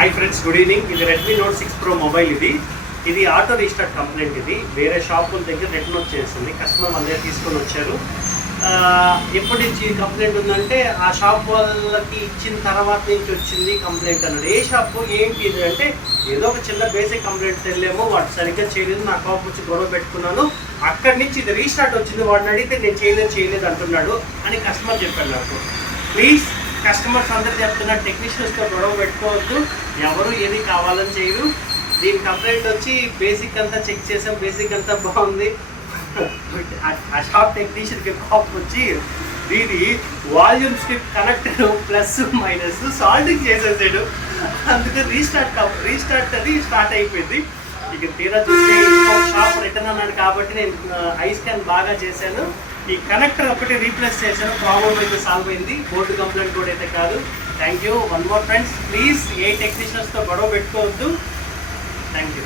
Hi friends, good evening. ఇది Redmi note 6 Pro mobile. ఇది auto restart complaint. ఇది వేరే షాపుల దగ్గర రిటర్న్ వచ్చేసింది. కస్టమర్ మన దగ్గర తీసుకొని వచ్చారు. ఎప్పటి నుంచి కంప్లైంట్ ఉందంటే ఆ షాప్ వాళ్ళకి ఇచ్చిన తర్వాత నుంచి వచ్చింది కంప్లైంట్ అన్నాడు. ఏ షాపు ఏంటి ఇది అంటే ఏదో ఒక చిన్న బేసిక్ కంప్లైంట్ వెళ్ళామో వాడు సరిగ్గా చేయలేదు, నా కాపు వచ్చి గొడవ పెట్టుకున్నాను, అక్కడి నుంచి ఇది రీస్టార్ట్ వచ్చింది, వాడిని అడిగితే నేను చేయలేదు అంటున్నాడు అని కస్టమర్ చెప్పాడు నాకు. ప్లీజ్ కస్టమర్స్ అందరూ చెప్తున్నా, టెక్నీషియన్స్తో గొడవ పెట్టుకోవద్దు, ఎవరు ఏది కావాలని చేయరు. దీని కంప్లైంట్ వచ్చి బేసిక్ అంతా చెక్ చేసాం, బేసిక్ అంతా బాగుంది. ఆ షాప్ టెక్నీషియన్కి కాప్ వచ్చి దీని volume strip connector plus minus salting చేసేసాడు. అందుకే రీస్టార్ట్ అది స్టార్ట్ అయిపోయింది. ఇక తీరా చూస్తే ఇంకొక షాప్ రిటర్న్ అన్నాడు కాబట్టి నేను ఐ స్కాన్ బాగా చేశాను. ఈ కనెక్టర్ ఒకటి రీప్లేస్ చేశాను, ప్రాబ్లం అయితే సాల్వ్ అయింది. బోర్డు కంప్లైంట్ కూడా అయితే కాదు. Thank you. One more friends, please ఏ టెక్నీషియన్స్తో గొడవ పెట్టుకోవద్దు. Thank you.